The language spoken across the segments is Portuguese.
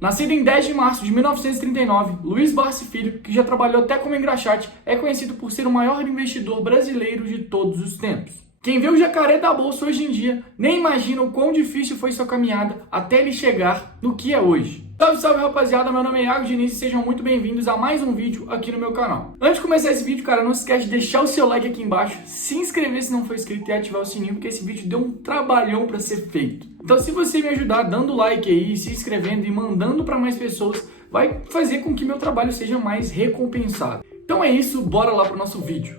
Nascido em 10 de março de 1939, Luiz Barsi Filho, que já trabalhou até como engraxate, é conhecido por ser o maior investidor brasileiro de todos os tempos. Quem vê o jacaré da bolsa hoje em dia nem imagina o quão difícil foi sua caminhada até ele chegar no que é hoje. Salve, salve rapaziada, meu nome é Iago Diniz e sejam muito bem-vindos a mais um vídeo aqui no meu canal. Antes de começar esse vídeo, cara, não se esquece de deixar o seu like aqui embaixo, se inscrever se não for inscrito e ativar o sininho, porque esse vídeo deu um trabalhão para ser feito. Então se você me ajudar dando like aí, se inscrevendo e mandando para mais pessoas, vai fazer com que meu trabalho seja mais recompensado. Então é isso, bora lá pro nosso vídeo.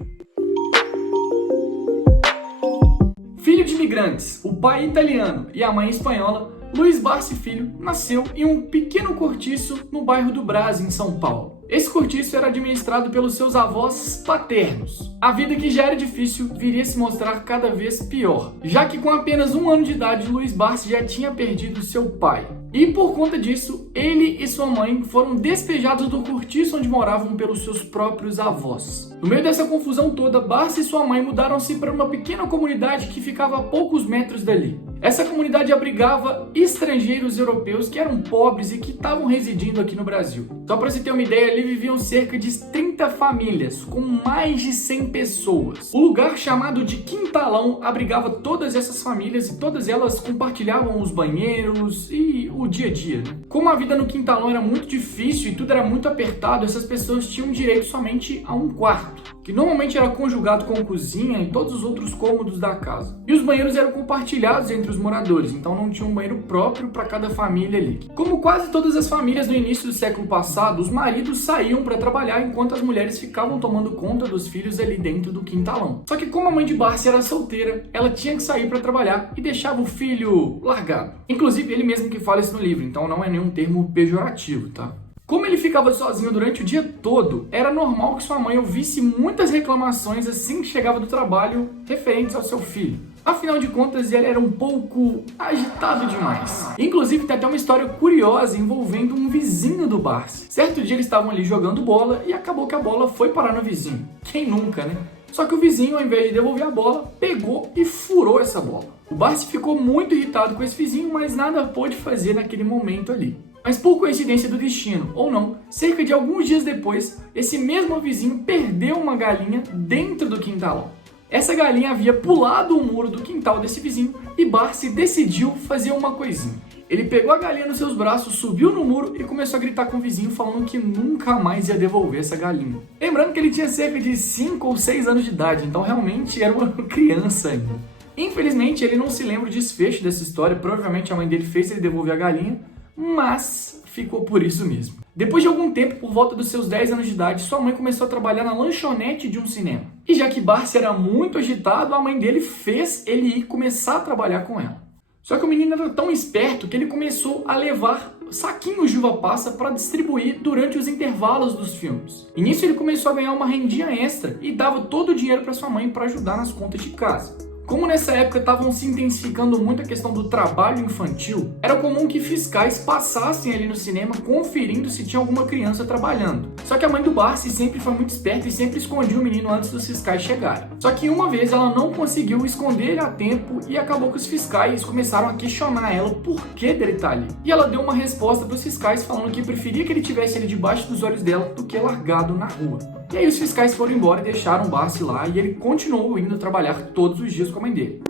Filho de imigrantes, o pai italiano e a mãe espanhola, Luiz Barsi Filho nasceu em um pequeno cortiço no bairro do Brás, em São Paulo. Esse cortiço era administrado pelos seus avós paternos. A vida, que já era difícil, viria a se mostrar cada vez pior, já que com apenas 1 ano de idade, Luiz Barsi já tinha perdido seu pai. E por conta disso, ele e sua mãe foram despejados do cortiço onde moravam pelos seus próprios avós. No meio dessa confusão toda, Barsi e sua mãe mudaram-se para uma pequena comunidade que ficava a poucos metros dali. Essa comunidade abrigava estrangeiros europeus que eram pobres e que estavam residindo aqui no Brasil. Só para você ter uma ideia, ali viviam cerca de 30 famílias, com mais de 100 pessoas. O lugar, chamado de Quintalão, abrigava todas essas famílias e todas elas compartilhavam os banheiros e o dia a dia. Como a vida no Quintalão era muito difícil e tudo era muito apertado, essas pessoas tinham direito somente a um quarto, que normalmente era conjugado com cozinha e todos os outros cômodos da casa. E os banheiros eram compartilhados entre os moradores, então não tinha um banheiro próprio para cada família ali. Como quase todas as famílias no início do século passado, os maridos saíam para trabalhar enquanto as mulheres ficavam tomando conta dos filhos ali dentro do quintalão. Só que como a mãe de Barsi era solteira, ela tinha que sair para trabalhar e deixava o filho largado. Inclusive ele mesmo que fala isso no livro, então não é nenhum termo pejorativo, tá? Como ele ficava sozinho durante o dia todo, era normal que sua mãe ouvisse muitas reclamações assim que chegava do trabalho referentes ao seu filho. Afinal de contas, ele era um pouco agitado demais. Inclusive, tem até uma história curiosa envolvendo um vizinho do Barsi. Certo dia eles estavam ali jogando bola e acabou que a bola foi parar no vizinho. Quem nunca, né? Só que o vizinho, ao invés de devolver a bola, pegou e furou essa bola. O Barsi ficou muito irritado com esse vizinho, mas nada pôde fazer naquele momento ali. Mas por coincidência do destino, ou não, cerca de alguns dias depois, esse mesmo vizinho perdeu uma galinha dentro do quintalão. Essa galinha havia pulado o muro do quintal desse vizinho e Barsi decidiu fazer uma coisinha. Ele pegou a galinha nos seus braços, subiu no muro e começou a gritar com o vizinho, falando que nunca mais ia devolver essa galinha. Lembrando que ele tinha cerca de 5 ou 6 anos de idade, então realmente era uma criança ainda. Infelizmente, ele não se lembra o desfecho dessa história, provavelmente a mãe dele fez ele devolver a galinha, mas ficou por isso mesmo. Depois de algum tempo, por volta dos seus 10 anos de idade, sua mãe começou a trabalhar na lanchonete de um cinema. E já que Barsi era muito agitado, a mãe dele fez ele ir começar a trabalhar com ela. Só que o menino era tão esperto que ele começou a levar saquinhos de uva passa para distribuir durante os intervalos dos filmes. E nisso ele começou a ganhar uma rendinha extra e dava todo o dinheiro para sua mãe para ajudar nas contas de casa. Como nessa época estavam se intensificando muito a questão do trabalho infantil, era comum que fiscais passassem ali no cinema conferindo se tinha alguma criança trabalhando. Só que a mãe do Barsi sempre foi muito esperta e sempre escondia o menino antes dos fiscais chegarem. Só que uma vez ela não conseguiu esconder ele a tempo e acabou que os fiscais começaram a questionar ela por que dele estar ali. E ela deu uma resposta para os fiscais falando que preferia que ele tivesse ele debaixo dos olhos dela do que largado na rua. E aí os fiscais foram embora e deixaram o Barsi lá e ele continuou indo trabalhar todos os dias com a mãe dele.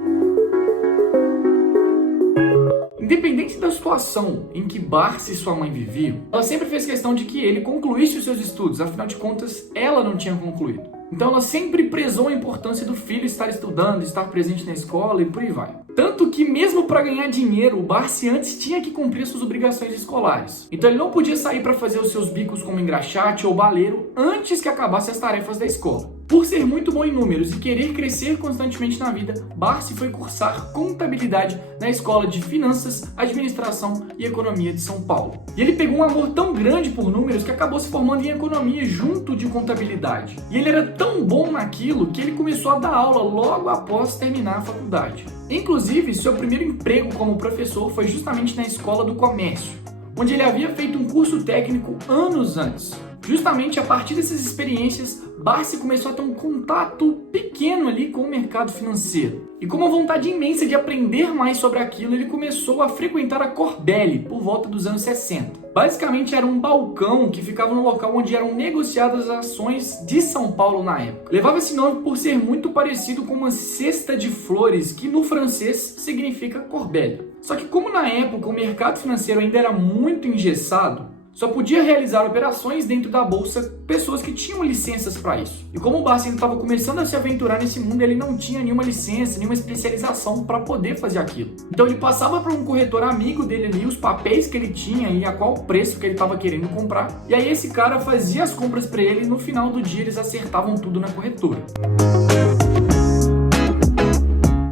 Independente da situação em que Barsi e sua mãe viviam, ela sempre fez questão de que ele concluísse os seus estudos, afinal de contas, ela não tinha concluído. Então ela sempre prezou a importância do filho estar estudando, estar presente na escola e por aí vai. Tanto que mesmo para ganhar dinheiro, o Barsi antes tinha que cumprir suas obrigações escolares. Então ele não podia sair para fazer os seus bicos como engraxate ou baleiro antes que acabasse as tarefas da escola. Por ser muito bom em números e querer crescer constantemente na vida, Barsi foi cursar contabilidade na Escola de Finanças, Administração e Economia de São Paulo. E ele pegou um amor tão grande por números que acabou se formando em economia junto de contabilidade. E ele era tão bom naquilo que ele começou a dar aula logo após terminar a faculdade. Inclusive, seu primeiro emprego como professor foi justamente na Escola do Comércio, onde ele havia feito um curso técnico anos antes. Justamente a partir dessas experiências, Barsi começou a ter um contato pequeno ali com o mercado financeiro. E com uma vontade imensa de aprender mais sobre aquilo, ele começou a frequentar a Corbelli por volta dos anos 60. Basicamente era um balcão que ficava no local onde eram negociadas as ações de São Paulo na época. Levava esse nome por ser muito parecido com uma cesta de flores, que no francês significa Corbelli. Só que como na época o mercado financeiro ainda era muito engessado, só podia realizar operações dentro da bolsa pessoas que tinham licenças para isso. E como o Barsi ainda estava começando a se aventurar nesse mundo, ele não tinha nenhuma licença, nenhuma especialização para poder fazer aquilo. Então ele passava para um corretor amigo dele ali os papéis que ele tinha e a qual preço que ele estava querendo comprar. E aí esse cara fazia as compras para ele e no final do dia eles acertavam tudo na corretora.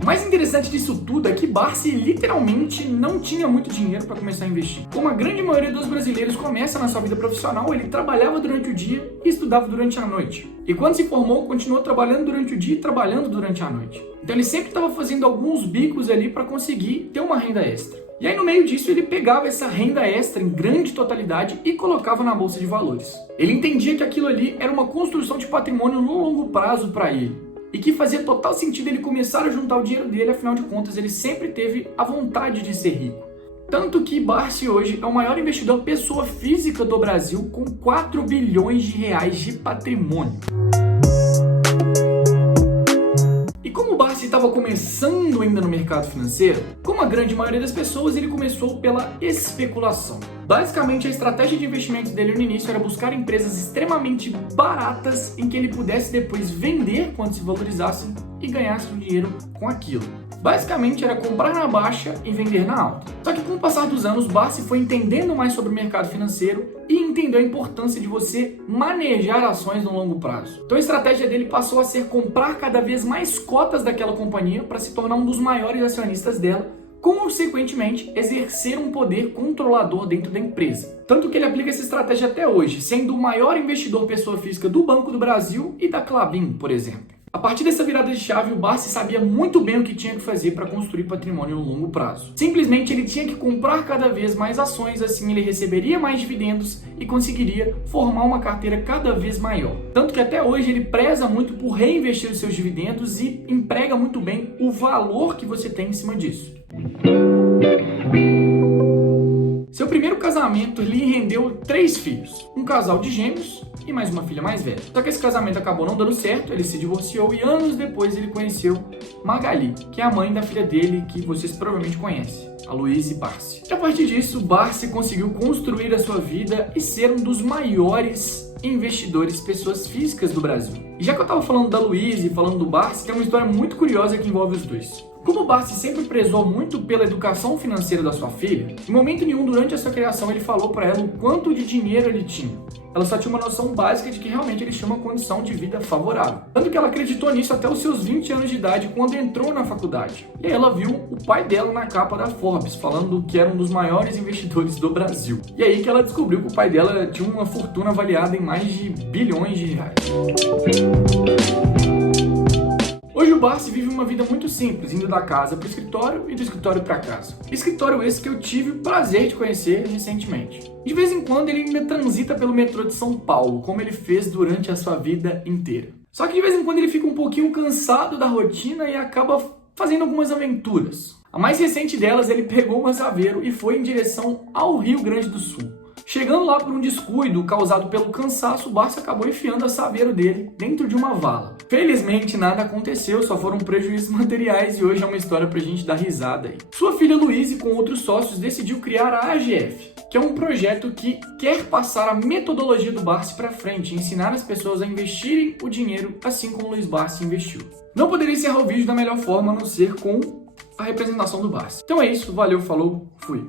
O mais interessante disso tudo é que Barsi literalmente não tinha muito dinheiro para começar a investir. Como a grande maioria dos brasileiros começa na sua vida profissional, ele trabalhava durante o dia e estudava durante a noite. E quando se formou, continuou trabalhando durante o dia e trabalhando durante a noite. Então ele sempre estava fazendo alguns bicos ali para conseguir ter uma renda extra. E aí no meio disso ele pegava essa renda extra em grande totalidade e colocava na bolsa de valores. Ele entendia que aquilo ali era uma construção de patrimônio no longo prazo para ele. E que fazia total sentido ele começar a juntar o dinheiro dele, afinal de contas ele sempre teve a vontade de ser rico. Tanto que Barsi hoje é o maior investidor pessoa física do Brasil com 4 bilhões de reais de patrimônio. E como o Barsi estava começando ainda no mercado financeiro, como a grande maioria das pessoas, ele começou pela especulação. Basicamente, a estratégia de investimentos dele no início era buscar empresas extremamente baratas em que ele pudesse depois vender quando se valorizassem e ganhasse um dinheiro com aquilo. Basicamente, era comprar na baixa e vender na alta. Só que com o passar dos anos, Barsi foi entendendo mais sobre o mercado financeiro e entendeu a importância de você manejar ações no longo prazo. Então a estratégia dele passou a ser comprar cada vez mais cotas daquela companhia para se tornar um dos maiores acionistas dela, consequentemente, exercer um poder controlador dentro da empresa. Tanto que ele aplica essa estratégia até hoje, sendo o maior investidor pessoa física do Banco do Brasil e da Klabin, por exemplo. A partir dessa virada de chave, o Barsi sabia muito bem o que tinha que fazer para construir patrimônio no longo prazo. Simplesmente ele tinha que comprar cada vez mais ações, assim ele receberia mais dividendos e conseguiria formar uma carteira cada vez maior. Tanto que até hoje ele preza muito por reinvestir os seus dividendos e emprega muito bem o valor que você tem em cima disso. Seu primeiro casamento lhe rendeu 3 filhos, um casal de gêmeos e mais uma filha mais velha. Só que esse casamento acabou não dando certo, ele se divorciou e anos depois ele conheceu Magali, que é a mãe da filha dele, que vocês provavelmente conhecem, a Luiz Barsi. E a partir disso, Barsi conseguiu construir a sua vida e ser um dos maiores investidores pessoas físicas do Brasil. E já que eu estava falando da Luiz e falando do Barsi, tem uma história muito curiosa que envolve os dois. Como o Barsi sempre prezou muito pela educação financeira da sua filha, em momento nenhum durante a sua criação ele falou para ela o quanto de dinheiro ele tinha. Ela só tinha uma noção básica de que realmente ele tinha uma condição de vida favorável. Tanto que ela acreditou nisso até os seus 20 anos de idade, quando entrou na faculdade. E aí ela viu o pai dela na capa da Forbes, falando que era um dos maiores investidores do Brasil. E aí que ela descobriu que o pai dela tinha uma fortuna avaliada em mais de bilhões de reais. Hoje o Barsi vive uma vida muito simples, indo da casa para o escritório e do escritório para casa. Escritório esse que eu tive o prazer de conhecer recentemente. De vez em quando ele ainda transita pelo metrô de São Paulo, como ele fez durante a sua vida inteira. Só que de vez em quando ele fica um pouquinho cansado da rotina e acaba fazendo algumas aventuras. A mais recente delas, ele pegou uma Saveiro e foi em direção ao Rio Grande do Sul. Chegando lá por um descuido causado pelo cansaço, o Barsi acabou enfiando a Saveiro dele dentro de uma vala. Felizmente nada aconteceu, só foram prejuízos materiais e hoje é uma história pra gente dar risada aí. Sua filha Luíse, com outros sócios, decidiu criar a AGF, que é um projeto que quer passar a metodologia do Barsi para frente, ensinar as pessoas a investirem o dinheiro assim como o Luiz Barsi investiu. Não poderia encerrar o vídeo da melhor forma a não ser com a representação do Barsi. Então é isso, valeu, falou, fui!